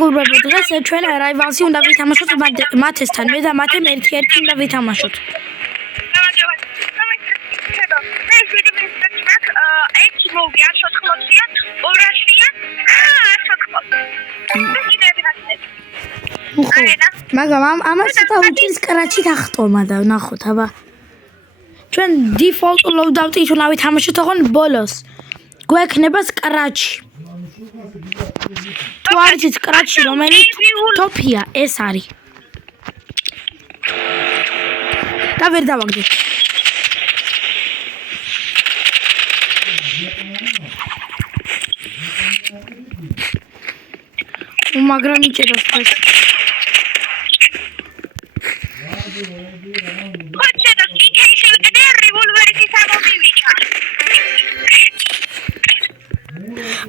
გურბები დღეს ჩვენ რაივალსი უნდა ვითამაშოთ მათესთან. მე და მათემ ერთ-ერთი უნდა ვითამაშოთ. მაგრამ ამას ცოტა უჭირს კრაჩით ახტომა და ნახოთ, აბა. ჩვენ default loadout-ით უნდა ვითამაშოთ ოღონ ბოლოს. გვექნება კრაჩი. თუ არის კრაჩი, რომელიც ტოპია, ეს არის. და ვერ დავაგდე. მაგრამ იჭეროს ეს.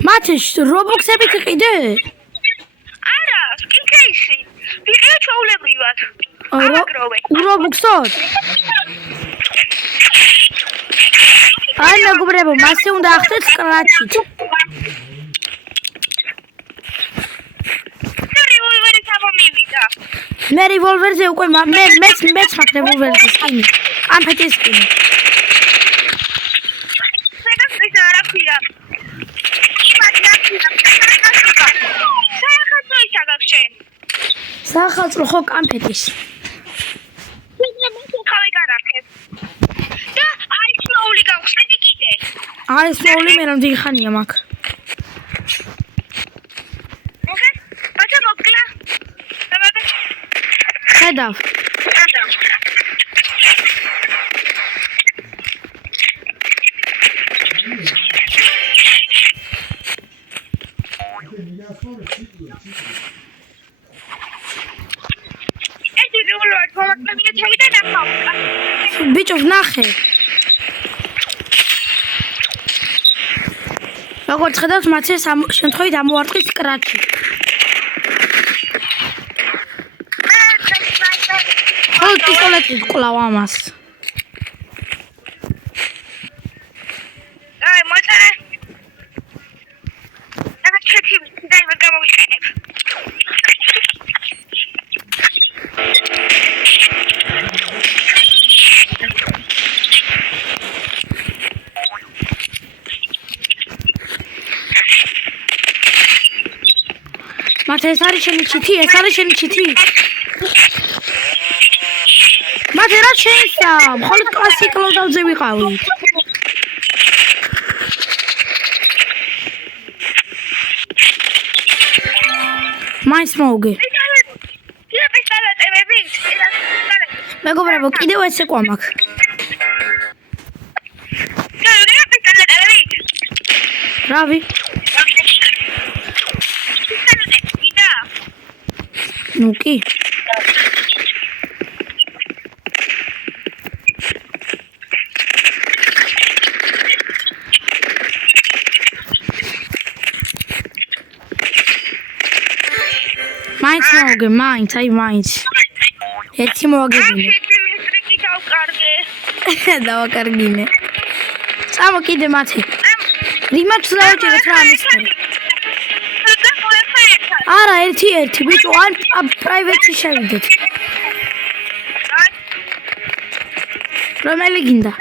მათეშ რობოქსები იყიდე? არა, სკინკეისი. ვიყიდე ჩაულებრივად. რობოქსოთ? აი მეგობრებო, მასე უნდა ახდეთ კრაჩით. რევოლვერი სამომივიდა. მე რევოლვერზე უკვე მეც მაქვს რევოლვერზე სკინი. კამფეტის სკინი. სახალხო ხო კამფეტის. და აი სნოული გავხსნი კიდე. აი სნოული მე რამდენი ხანია მაგ. ბაჭა მოგკლა. ხედავ. ბიჭო ნახე. როგორც ხედავთ, მათე შემთხვევით ამოვარტყის კრაჩი. ხო, პისტოლეტი კლავ ამას. აი, მოწერე. და ჩეთი დაიმე გამოვიყენებ. მათე ეს არის შენი ჩიტი, ეს არის შენი ჩიტი. მათე რა შეიძლება? მხოლოდ კლასიკ loadout-ზე ვიყავით. მაინც მოვგე. მეგობრებო, კიდევ ეს ეკვა მაქვს. რავი. ნუ კი. მაინც მოვგე, მაინც, აი მაინც. ერთი მოვაგებინე. დავაკარგინე. წამო კიდე მათე. რიმაჩს დავაჭერეთ რა ამის ხარ. არა, ერთი ბიჭო, ან პრაივეტში შევიდეთ. რომელი გინდა?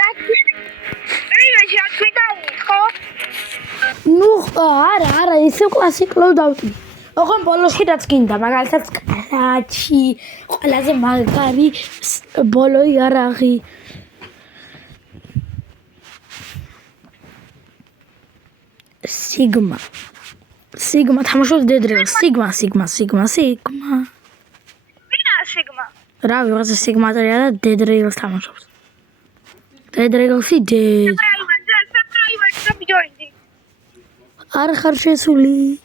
პრაივეტში აკვიდა ხო? ნუ არა, ისე კლასიკ loadout-ი. ოღონ ბოლოში რაც გინდა, მაგალითად კრაჩი, ყველაზე მაგარი ბოლო იარაღი. სიგმა თამაშობს დედრელს. სიგმა. ვინა სიგმა? რა ვიღაცა სიგმატრია და დედრელს თამაშობს. დედრელსი დედ. არ ხარ შესული.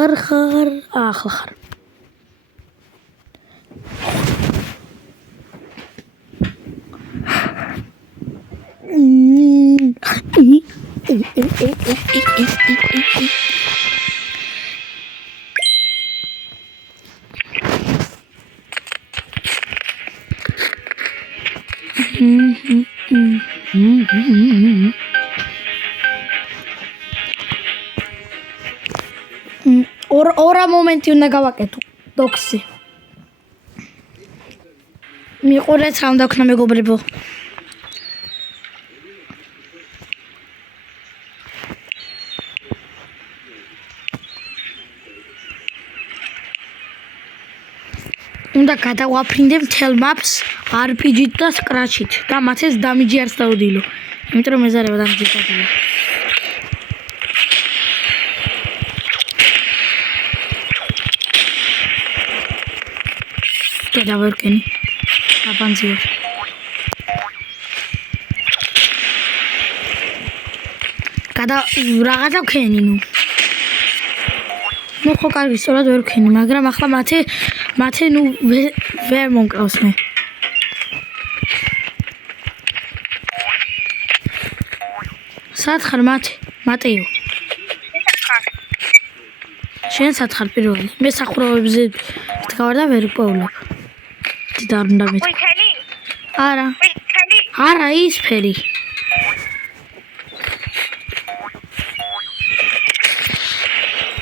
არ ხარ. ახლა ხარ. ორა მომენტი უნდა გავაკეთო დოქსი მიყურეთ რა უნდა ქნა მეგობრებო უნდა გადავაფრინდე მთელ maps RPG-ით და Scratch-ით და მათეს დამიჯი არც დაუდილო იმიტომ რომ ეზარება დამიჯი დაუდილო გადავერკენი აბანძია რაღაცა ვქენი ნუ ხო კარგი სწორად ვერ ვქენი მაგრამ ახლა მათე ნუ ვერ მომკრავს მე სად ხარ მატეო შენ სად ხარ პირველი მე სახურავებზე ვდგავარ და ვერ ვპოვლობ დიდარ უნდა მე ვიქელი არა ის ფერი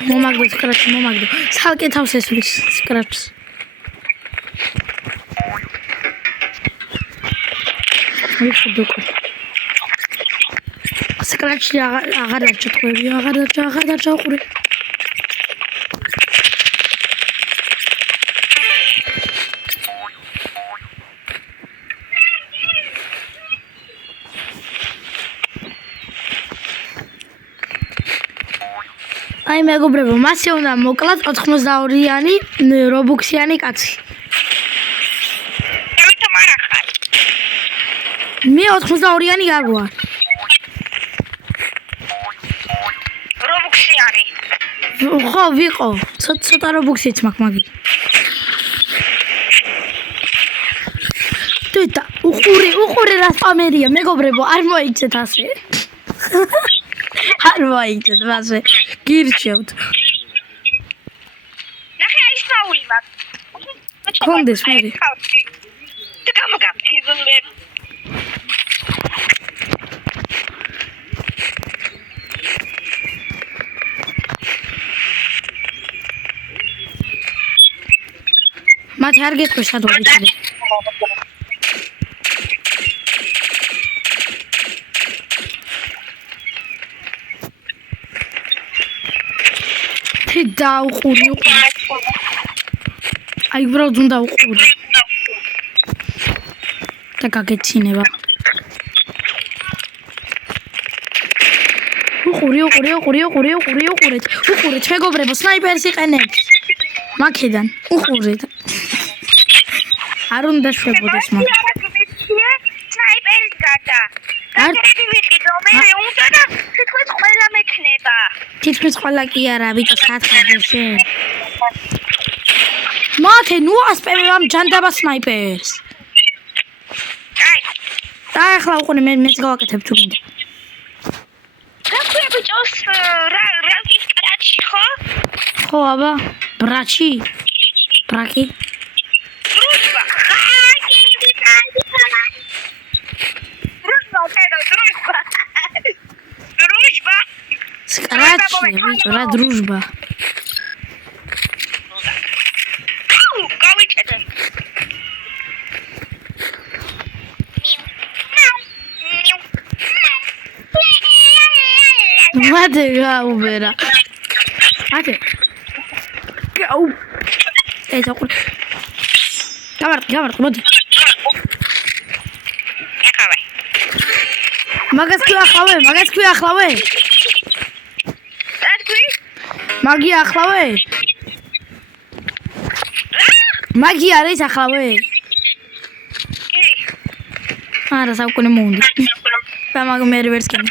მომაგდო Scratch მომაგდო სალკე თავს ესვრის Scratch-ს ვიხდოკო Scratch-ი აღარ არჩა თქვები აღარ დარჩა უყურე აი მეგობრებო, მასე უნდა მოკლათ 82-იანი რობუქსიანი კაცი. ამიტომ არ ახარ. მე 82-იანი არ ვარ. რობუქსიანი. ხო, ვიყო. ცოტა რობუქსიც მაქვს მაგი. თუთა, უყურე რა სპამერია, მეგობრებო, არ მოიქცეთ ასე. არ მოიქცეთ ასე. გირჩევთ. ნახე აი საული მაქვს. კონდეს მე. და გამოგაფრინდე. მათე არ გეტყვი სად ვარ იცი. დაუყური აი ბრალდ უნდა უყური და გაგეცინება უყურეთ მეგობრებო სნაიპერს იყენებს მაქედან უყურეთ არ უნდა შვებოდეს მაგ სნაიპერის გადა არც ვიყიდო მე უნდა და თითქოს ყველა მექნება თითქმის ყველა კი არა ბიჭო სათხარ შენ მათე ნუ ასპევე ამ ჯანდაბა სნაიპერს აი ახლა უყურე მეც გავაკეთებ თუ გინდა გაქვია ბიჭოს რა Scratch-ი ხო აბა ბრაჩი ბრაკი დრუჟბა Scratch-ი ბიჭო რა დრუჟბა გავიჭედე მათე გაუბერა მათე გაუ ეს აყურ გავარ მოდი მაგას კი ახლავე მაგი ახლავე მაგი არის ახლავე არა საუკუნე მოუნდა და მაგ მე რევერს კენ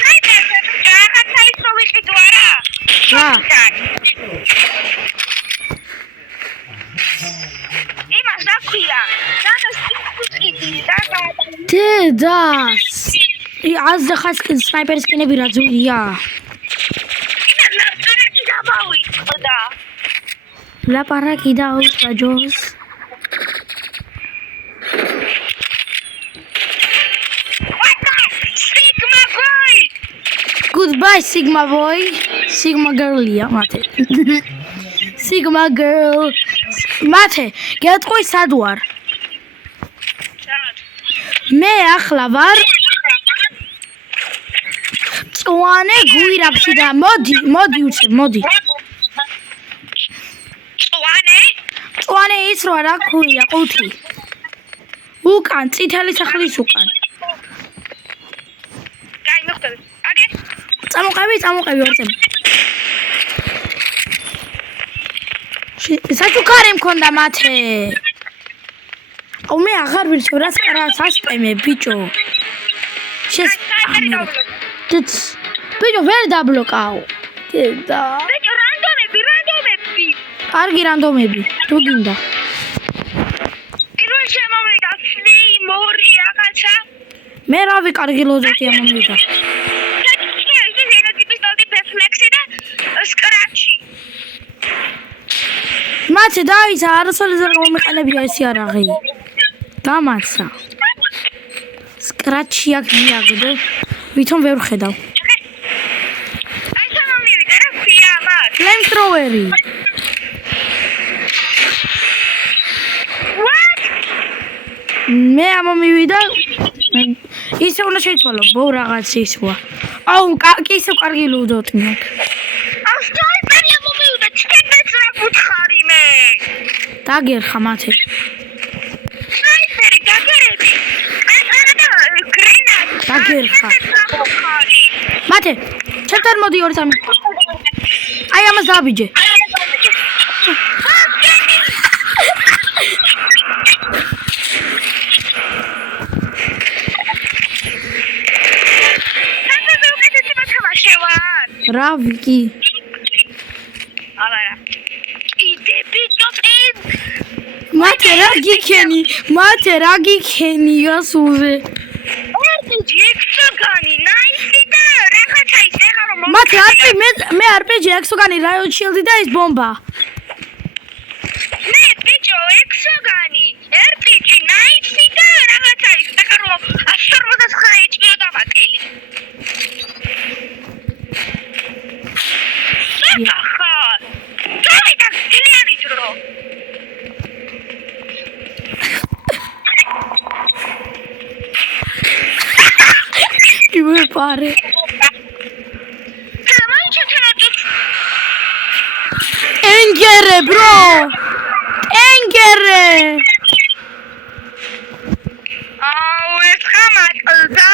რა იმას დაქვია დედას აზრ ხას სნაიპერის კინები რა ძვირია ლაპარაკი დაუწყდა ჯოს Goodbye Sigma boy Sigma girlია მათე Sigma girl. მათე, გეტყვი სად ვარ? ჩად. მე ახლა ვარ წვანე გვირაბში და მოდი უცებ, მოდი. წვანე ის რა რა ქვია, ყუთი. უკან, წითელი სახლის უკან. კაი, მოხდები. აგე. წამოყევი ორწები. საჩუქარი მქონდა მათე. აუ მე აღარ ვირჩევ რას სასპემე ბიჭო. ბიჭო ვერ დაბლოკაო. დედა. ბიჭო რანდომები. კარგი რანდომები. თუ გინდა. პირველ შემოვიდა ფლი, მორი, რაღაცა. მე რავი კარგი ლოზეთი ამომიდა. მათე დაიცა არასოდეს არ მომიყენებია ეს იარაღი. დამაცა. სკრაჩი აქ მიაგდო. ვითომ ვერ ხედავ. აი შემოვიდა რა ქვია მას. ფლემთროვერი. მე ამომივიდა. ისე უნდა შეიცვალო, ბო რაღაც ისვა. აუ, ისე კარგი ლუდოთი მაქვს. აუ, სნაიპერი ამომივიდა, ჩქენდაც რა გუთხარი მე. დაგერხა მათე. სნაიპერი დაგერები. დაგერხა. მათე, ჩერტერ მოდი 2-3. აი ამას დააბიჯე. რა ვიკი? აბარა. იდები ტოპინ. მათე რა გიქენი გასულზე. RPG ექსოგანი, ნაისი და რაღაცა ის ეხა რომ მათე მე RPG ექსოგანი, რაიოთ შილდი და ის ბომბა. მე ბიჭო ექსოგანი, RPG ნაისი და რაღაცა ის ეხა რომ 159 HP დავაკელი. ახლა დავიდა გლიანი დრო. ივე პარე. ენგერე bro. ენგერე. აუ ეს ხამაკდა.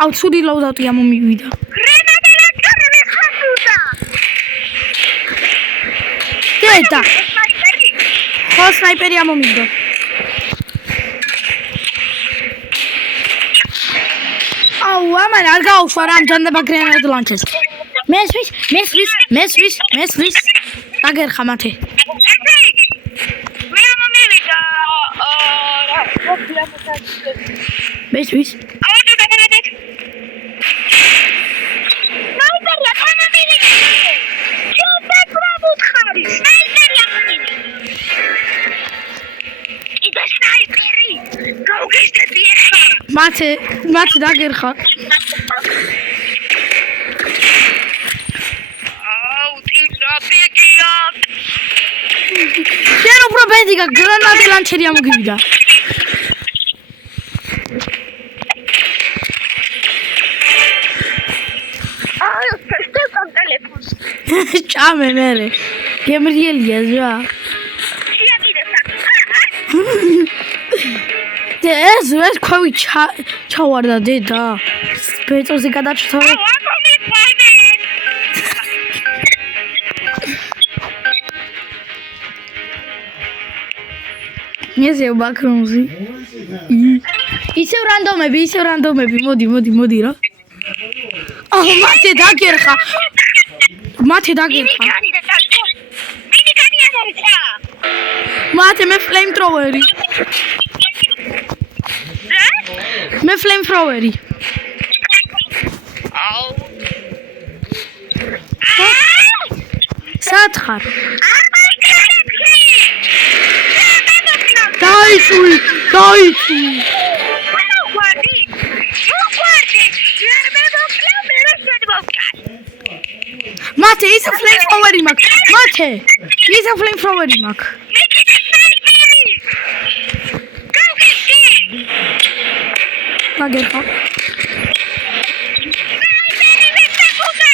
აუ ცუდი ლოუდაუტი ამომივიდა. გრენადერა კარული ხასუდა. დედა. ხო სნაიპერი ამომივიდა. აუ ამან არ გაუშვა რა ამჯანდება გრენად ლანჩერს. მესვის. დაგერხა მათე. მე ამომივიდა. მესვის. მათე დაგერხა. აუ ტირა ბეგია. შენ უფრო ბენზი გაქვს, გრანატი ლანჩერი ამოგივიდა. აუ შეშტევ ტელეფონს. ჭამე მერე. გემრიელია ზა. ეს ქვევი ჩავარდა დედა. ბეწოზე გადაჭრა. ესე ბაქრონზი. ისევ რანდომები, მოდი რა. აუ მათე დაგერხა. მინიკანია მომწა. მათე მე ფლეიმთროვერი. მე ფლეიმთროვერი. აუ. სათხარ. დაიცვი. მათე ის ფლეიმფლოვერი მაქვს. მათე ის ფლეიმფლოვერი მაქვს. მე კიდე სნაიპერი. გავკეთე. მაგერხა. სნაიპერი ვეცახუდა.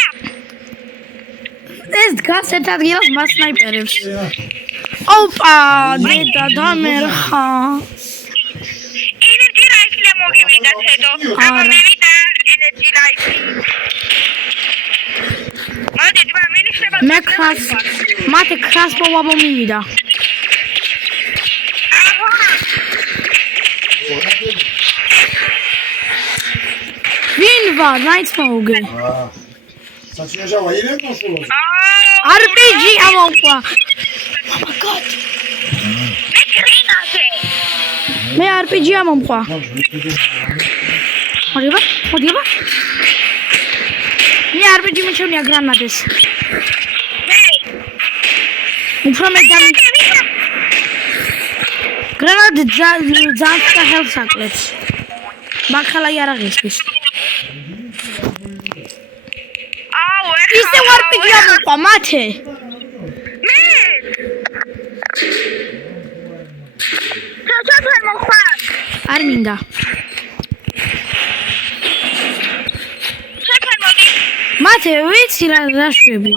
ეს დგას ერთ ადგილას მას სნაიპერებს. ოპა, დედა დამერხა. ენერგი რაიფლი მოგივიდა თედო. აბა მე ვიდა ენერგი რაიფლი. მოდი დმა მე ნიშნება. მე ქრას. მათე ქრას მოვაბო მივიდა. ვინ ვარ? რაიც მოვგე. საჩინაშავა ირენ მოშულოს. RPG ამოყვა. მე კრინაზე. მე RPG ამომყვა. მოდიება? მე RPG მიჩვენია გრანატეს. უფრო მე გრანატი ძალიან ხელს აკლებს. მაგხალაი არ აღესვის. ისე RPG ამოყვა მათე. მე ცოტა მოხარ. არ მინდა. ცოტა მოდი. მათე ვიცი რა შვები.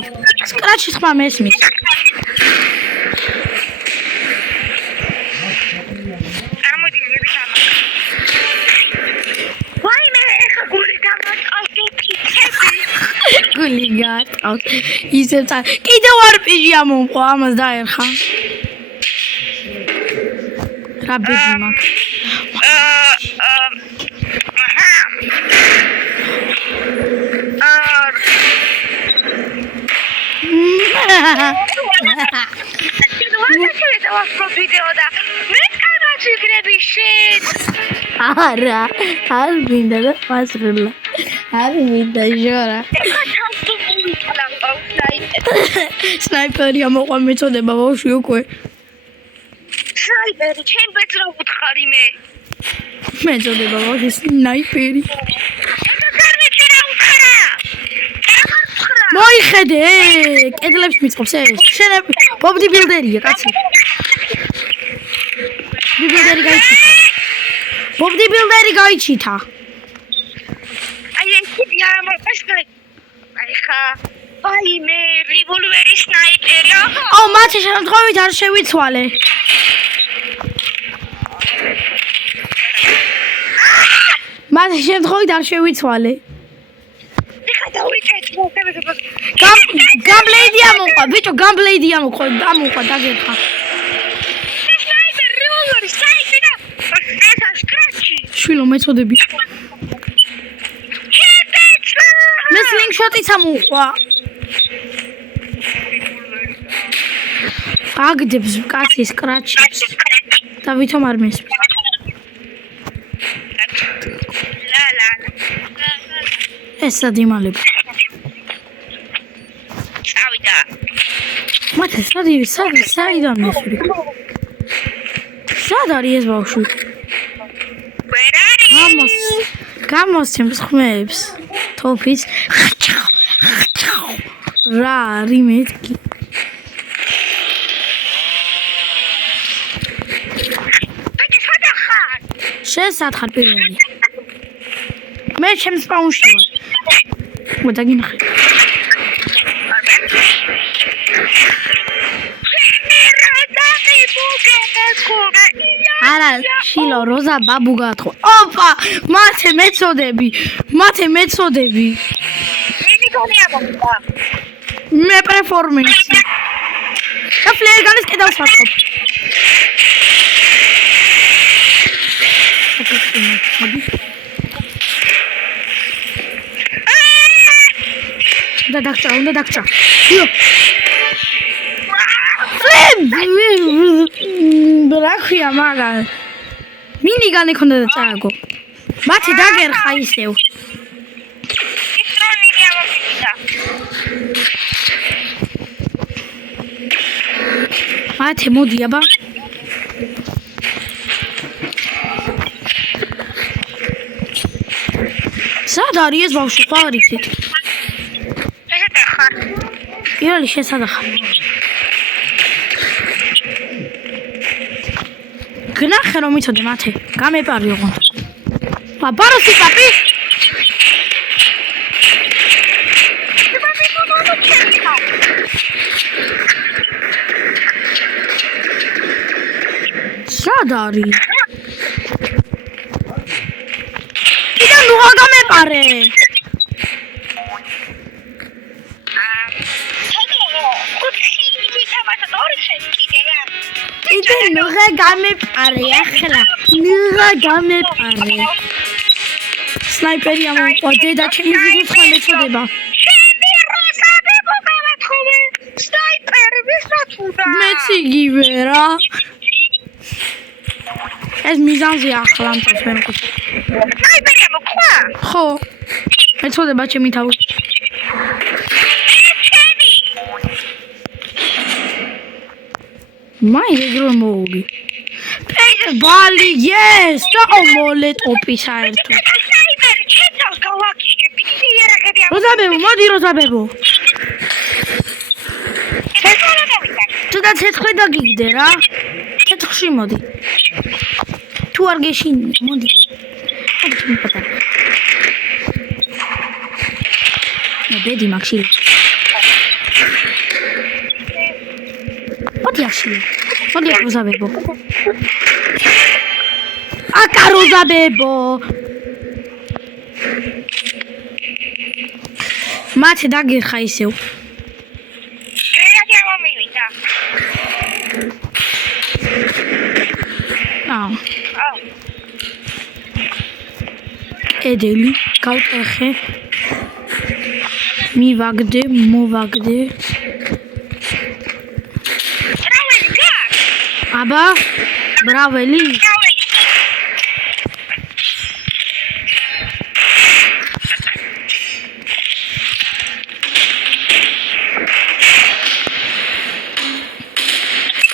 სკრაჩის ხმა მესმის. ამოდი მე ვინა. ვაი მე ეხა გული გამაწყალდი კიცები. გული გატყავს. ისე კიდევ RPG ამომყვა ამას დაერხა. რა ბედი მაქვს. არა, არ მინდა და მასრულა. არ მინდა ჟორა. სნაიპერი ამოყვა მეწოდება ბავშვი უკვე. სნაიპერი, ჩემ ბეძ რა ვუთხარი მე. მეწოდება ბავშვი სნაიპერი. მოიხედე, კედლებს მიწყობს ეს. შენები ბობდი ბილდერია, კაცი. ბობდი ბილდერი გაიჩითა. აი ეს არ მოყვა. აი ხა. აი მე რივოლვერი სნაიპერი. ო, მათე შემთხვევით არ შევიცვალე. მათე შემთხვევით არ შევიცვალე. ეხა დავიკეთე. გამბლეიდი ამოყვა, ბიჭო, გამბლეიდი ამოყვა დაგერხა. სნაიპერი რივოლვერი საიჭირა. ესა სკრაჩი. შვილო მეწოდები. მე სლინგშოტიც ამოყვა. აგდებს კაცი სკრაჩებს. და ვითომ არ მესმის. ლა. ეს სადიმალები. წავიდა. მათე საიდან მესვრი? სად არის ეს ბავშვი? ვერ არის. გამოსცემს ხმებს. თოფის. რა არის მეთქი? შენ სათხარ პირველი. მე ჩემს სპაუნში ვარ. მოდაგინახე. არა, შილო, როზა ბაბუ გათხოვა. ოპა, მათე მეწოდები. მინი გონია მომდა. მე პერფორმენსი. და ფლეირგანის კედავს ვაწყობ. უნდა დაგჭრა. რა ქვია მაგან? მინიგანი ქონდა და წააგო. მათე დაგერხა ისევ. ისრონია მომიდა. მათე მოდი აბა. სად არის ეს ბავშვი? ხარ იქით? ესეთ ხარ. პირველი შესადახა. გნახე რომ იცოდე მათე, გამეპარი ოღონდ. ბაროსი პაპი. სად არის? კიდე ნუ გამეპარე. კიდე ნუ გამეპარე ახლა. ნუ გამეპარე. სნაიპერი ამოყვადე და ჩემი სიცხე მეწოდება. სნაიპერი ვისაც უნდა? მეც იგივე რა. ეს მიზანზე ახლა ამას ვერ მყავს. სნაიპერი ამოყვა? ხო. მეწოდება ჩემი თავი. მაი ეგრო მოუგი. ბალი, yes, დაომოლე ტოპი საერთოდ. სნაიპერი ჩეთავს გავაკიშე, პიქი იარაღები ამ. როზაბებო, მოდი როზაბებო. თუდა ცეცხლი დაგიგდე რა. ცეცხლში მოდი. თუ არ გეშინი, მოდი. მოდი ჩემი პატარა. ბედი მაგში. მოდი აქში. მოდი როზაბებო. აკა როზაბებო. მათე დაგერხა ისევ. გრენადი ამომივიდა. ედელი გავტეხე. მივაგდე, მოვაგდე. რაველი გა? აბა, ბრაველი.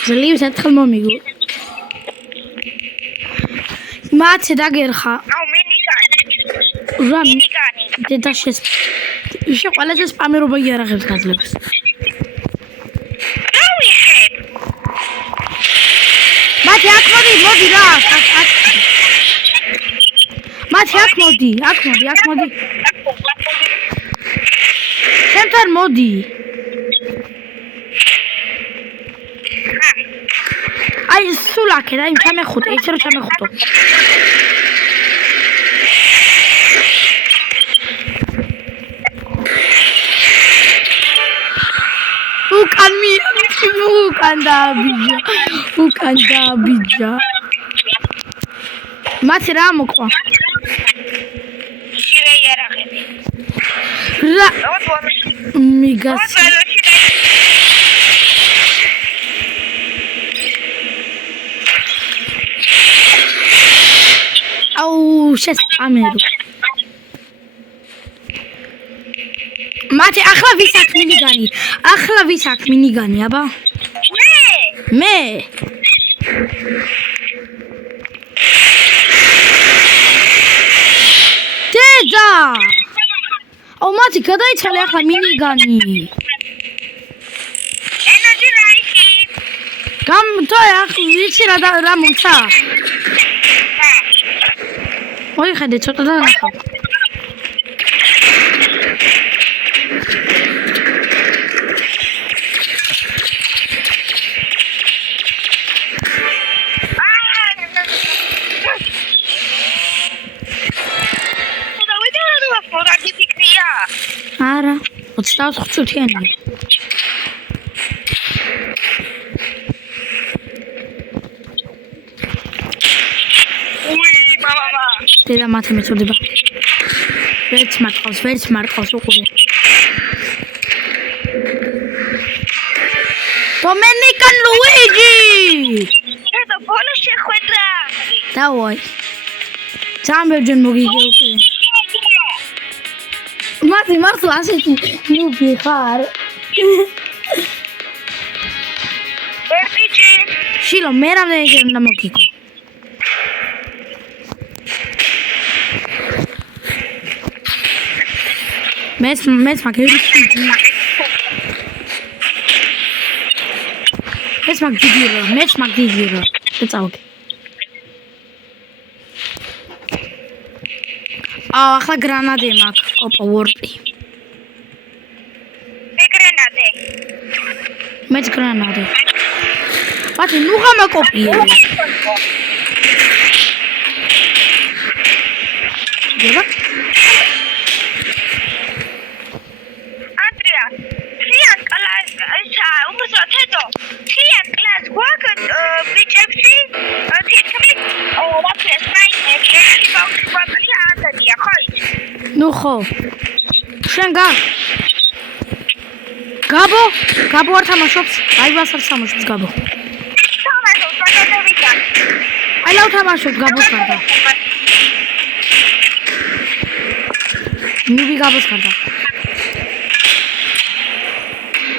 ძლივს ერთხელ მომიგო. მათე დაგერხა. აუ მინიგანი. რა მინიგანი. დედა შეს. ისე ყველაზე სპამერობა იარაღებს გაძლევს. რავიხებ. მათე აქ მოდი რა. მათე აქ მოდი. ჩემთან მოდი. აი სულ აქეთ, აი ჩამეხუტე, ისე რომ ჩამეხუტო. უკან დააბიჯა. მათე რა მოყვა? შირე იარაღები. რა მიგას. აუ შესამერო. მათე ახლა ვის აქ მინიგანი? აბა. მე. დედა. აუ მათე გადაიცალე ახლა მინიგანი. ენერგი რაიხი. გამთო ახლა ვიცი რა მომცა. მოიხედე ცოტა და ნახავ. არა, 25 წუთიანია. დედა მათე მეწოდება. ვერც მარტყავს უყურე. დომენიკა ლუიჯი! დედა ბოლოს შეხვედრა. დავაი. ძამბერჯენ მოგიგე უკვე. მათი მართლა ასეთი ნუბი ხარ. RPG. შილო მე რამდენი უნდა მოგიგო. მეც მაგერი ეს მაგ დიდირო, მეც მაგ დიდირო. წავიდე. ახლა გრანადე მაქვს. ოპა, ვორპი. გრანადე. მეც გრანადე. მათი ნუ გამაკოპიე. გება? ანდრია, ხიან კლას, უბრალოდ თედო. ხიან კლას გვაქვს ბიჭებში თითქმის რა სნაიპერი ბავშვი აზადია, ხო? ნუ ხო. შენ გაბო არ თამაშობს? აი მას არ თამაშობს გაბო. თამაშობს, მაგალითად. აი ლავ თამაშობს გაბოს გარდა. ნუბი გაბოს გარდა.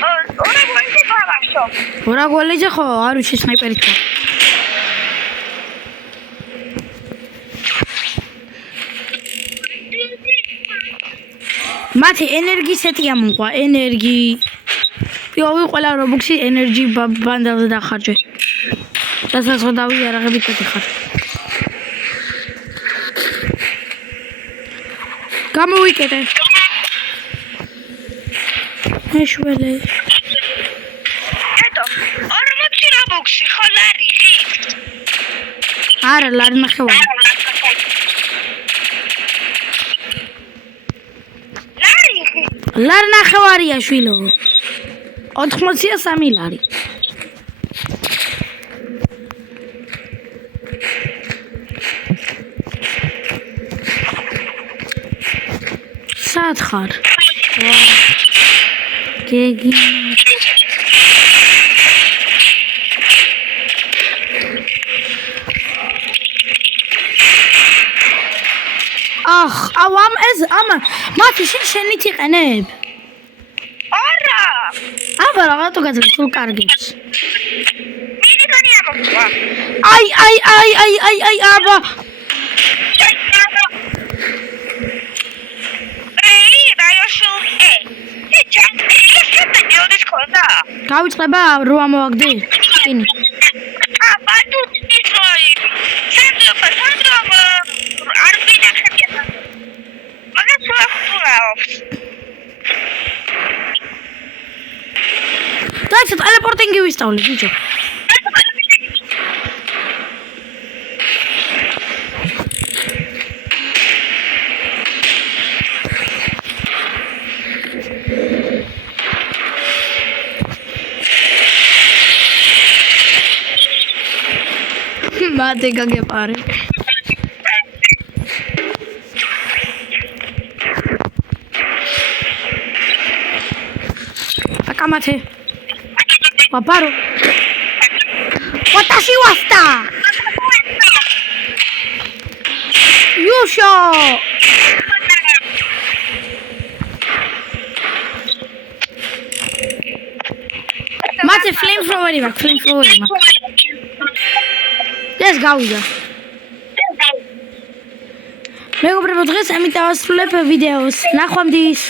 ორა გოლი თამაშობს. ორა გოლი ხო არ ვიცი სნაიპერით ხო. მათი ენერგიისეთია მოყვა, ენერგი. პიოვი ყველა რობუქსი ენერგი ბანდაზე დახარჯე. დასაზღვრდავი იარაღებით დახარ. გამოვიკეთე. ეშველე. ეტო, 40 რობუქსი ხო ლარიღი? არა, ლარი ნახევარი. ლარი ნახევარია შვილო. 80-ია 3 ლარი. სად ხარ? გეგი. მათი შენით იყენებ? არა. აბა რაღაცა გაძლევ სულ კარგებს. მინიგანი ამოვა. აი აბა. გავიწყება 8 მოვაგდე. კინი. ბატუ ისოი. სანდროპა არ ვინახებია. მაგას ვახტულავს. დაიწყე ტელეპორტინგი ვისწავლე ბიჭო. მათე გაგეპარე. აკამათე. ვაპარო. ვატაში ვასტა. იუშო. მათე ფლეიმფლოვერი მაქვს. ეს გავიდა. მეგობრებო, დღეს ამით დავასრულებ ვიდეოს. ნახვამდის.